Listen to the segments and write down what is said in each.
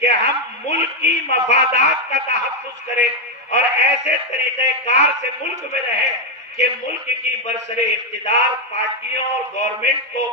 کہ ہم ملک کی مفادات کا تحفظ کریں اور ایسے طریقہ کار سے ملک میں رہیں کہ ملک کی برسر اقتدار پارٹیوں اور گورنمنٹ کو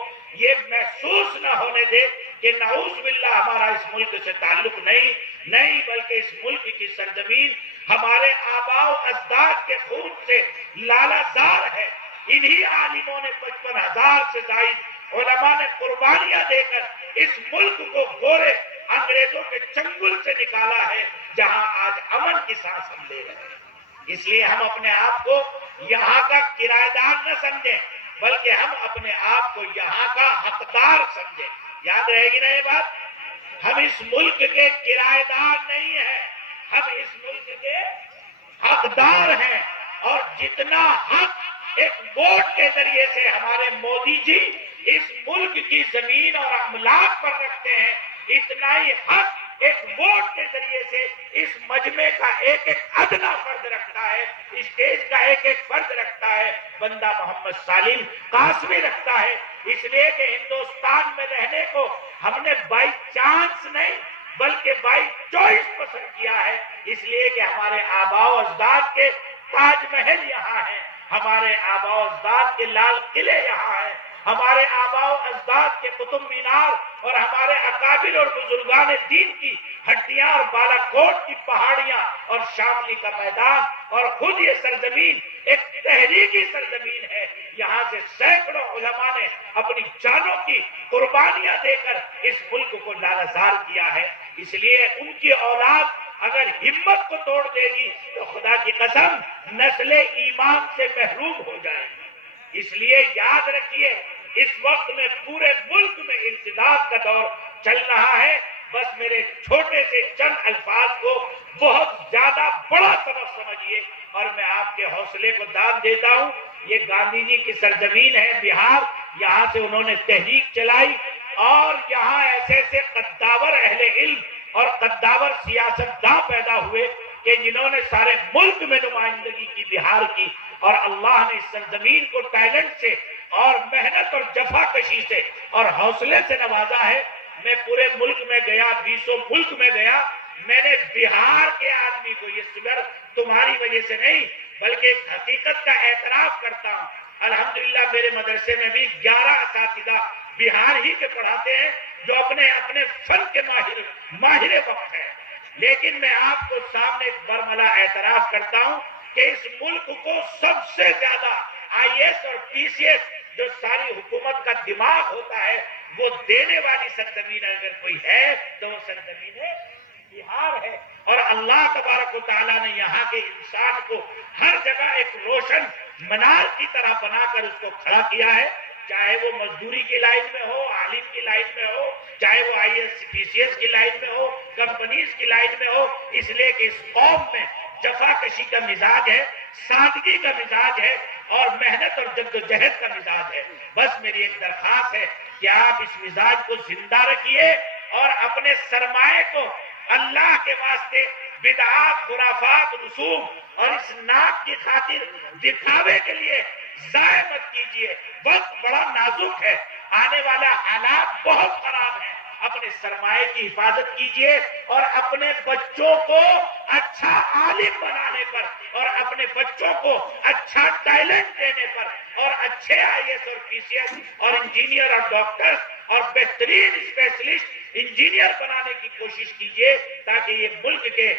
یہ محسوس نہ ہونے دے کہ نعوذ باللہ ہمارا اس ملک سے تعلق نہیں بلکہ اس ملک کی سرزمین ہمارے آباء و اجداد کے خون سے لالہزار ہے۔ انہی عالموں نے 55,000 سے زائد علماء نے قربانیاں دے کر اس ملک کو گورے انگریزوں کے چنگل سے نکالا ہے، جہاں آج امن کی سانس ہم لے رہے ہیں۔ اس لیے ہم اپنے آپ کو یہاں کا کرایہ دار نہ سمجھیں بلکہ ہم اپنے آپ کو یہاں کا حقدار سمجھیں۔ یاد رہے گی نا یہ بات؟ ہم اس ملک کے کرایہ دار نہیں ہیں، ہم اس ملک کے حقدار ہیں، اور جتنا حق ایک ووٹ کے ذریعے سے ہمارے مودی جی اس ملک کی زمین اور املاک پر رکھتے ہیں، اتنا ہی حق ایک ووٹ کے ذریعے سے اس مجمع کا ایک ادنا فرد رکھتا ہے، اسٹیج کا ایک فرد رکھتا ہے، بندہ محمد سالم قاسمی رکھتا ہے۔ اس لیے کہ ہندوستان میں رہنے کو ہم نے بائی چانس نہیں بلکہ بائی چوائس پسند کیا ہے، اس لیے کہ ہمارے آباء و اجداد کے تاج محل یہاں ہیں، ہمارے آباء و اجداد کے لال قلعے یہاں ہیں، ہمارے آباء و اجداد کے قطب مینار اور ہمارے اکابر اور بزرگان دین کی ہڈیاں اور بالا کوٹ کی پہاڑیاں اور شاملی کا میدان، اور خود یہ سرزمین ایک تحریکی سرزمین ہے۔ یہاں سے سینکڑوں علماء نے اپنی جانوں کی قربانیاں دے کر اس ملک کو لالہزار کیا ہے۔ اس لیے ان کی اولاد اگر ہمت کو توڑ دے گی تو خدا کی قسم نسل ایمان سے محروم ہو جائے گی۔ اس لیے یاد رکھیے اس وقت میں پورے ملک میں انسداد کا دور چل رہا ہے۔ بس میرے چھوٹے سے چند الفاظ کو بہت زیادہ بڑا سبق سمجھیے اور میں آپ کے حوصلے کو داد دیتا ہوں۔ یہ گاندھی جی کی سرزمین ہے بہار، یہاں سے انہوں نے تحریک چلائی اور یہاں ایسے ایسے قداور اہل علم اور قداور سیاستداں پیدا ہوئے کہ جنہوں نے سارے ملک میں نمائندگی کی بہار کی، اور اللہ نے اس سرزمین کو ٹیلنٹ سے اور محنت اور جفا کشی سے اور حوصلے سے نوازا ہے۔ میں پورے ملک میں گیا، 20 ملک میں گیا، میں نے بہار کے آدمی کو، یہ صرف تمہاری وجہ سے نہیں بلکہ ایک حقیقت کا اعتراف کرتا ہوں، الحمدللہ میرے مدرسے میں بھی 11 اساتذہ بہار ہی کے پڑھاتے ہیں جو اپنے اپنے فن کے ماہر وقت ہیں، لیکن میں آپ کو سامنے ایک برملا اعتراف کرتا ہوں کہ اس ملک کو سب سے زیادہ IAS اور PCS جو ساری حکومت کا دماغ ہوتا ہے وہ دینے والی سرزمین اگر کوئی ہے تو وہ سرزمین ہے بہار ہے۔ اور اللہ تبارک و تعالیٰ نے یہاں کے انسان کو ہر جگہ ایک روشن منار کی طرح بنا کر اس کو کھڑا کیا ہے، چاہے وہ مزدوری کی لائن میں ہو، عالم کی لائن میں ہو، چاہے وہ IAS PCS کی لائن میں ہو، کمپنیز کی لائن میں ہو، اس لیے کہ اس قوم میں جفا کشی کا مزاج ہے، سادگی کا مزاج ہے اور محنت اور جد و جہد کا مزاج ہے۔ بس میری ایک درخواست ہے کہ آپ اس مزاج کو زندہ رکھیے اور اپنے سرمایہ کو اللہ کے واسطے بدعات، خرافات، رسوم اور اس ناک کی خاطر دکھاوے کے لیے ضائع مت کیجیے۔ وقت بڑا نازک ہے، آنے والا حالات بہت خراب ہیں، اپنے سرمایہ کی حفاظت کیجیے اور اپنے بچوں کو اچھا عالم بنانے پر اور اپنے بچوں کو اچھا ٹیلنٹ دینے پر اور اچھے IAS اور PCS اور انجینئر اور ڈاکٹر اور بہترین اسپیشلسٹ انجینئر بنانے کی کوشش کیجیے تاکہ یہ ملک کے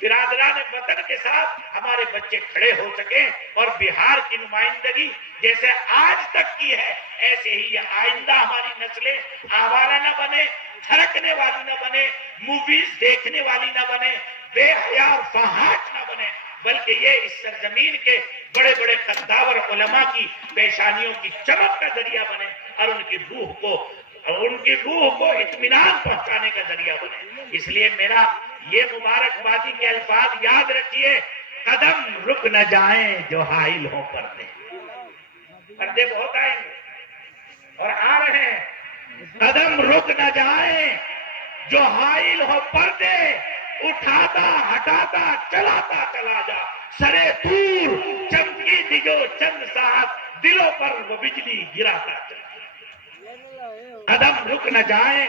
برادران وطن کے ساتھ ہمارے بچے کھڑے ہو سکیں اور بہار کی نمائندگی جیسے آج تک کی ہے ایسے ہی یہ آئندہ ہماری نسلیں آوارہ نہ بنے، تھرکنے والی نہ بنے، موویز دیکھنے والی نہ بنے، بے حیا اور فحاش نہ بنے، بلکہ یہ اس سرزمین کے بڑے بڑے قداور علماء کی پیشانیوں کی چمک کا ذریعہ بنے اور ان کی روح کو اطمینان پہنچانے کا ذریعہ بنے۔ اس لیے میرا یہ مبارکبادی کے الفاظ یاد رکھیے، قدم رک نہ جائیں جو حائل ہوں پردے۔ پردے بہت آئیں گے اور آ رہے ہیں، قدم رک نہ جائیں جو حائل ہو پردے، اٹھاتا ہٹاتا چلاتا چلا جا، سرے دور چمکی دی جو چند ساتھ دلوں پر وہ بجلی گراتا چلا۔ قدم رک نہ جائیں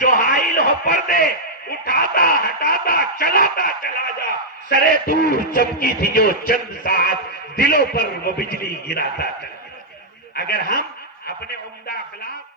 جو حائل ہو پردے، اٹھاتا ہٹاتا چلاتا چلا جا، سرے دور چمکی تھی جو چند ساتھ، دلوں پر وہ بجلی گراتا چلا۔ اگر ہم اپنے عمدہ اخلاق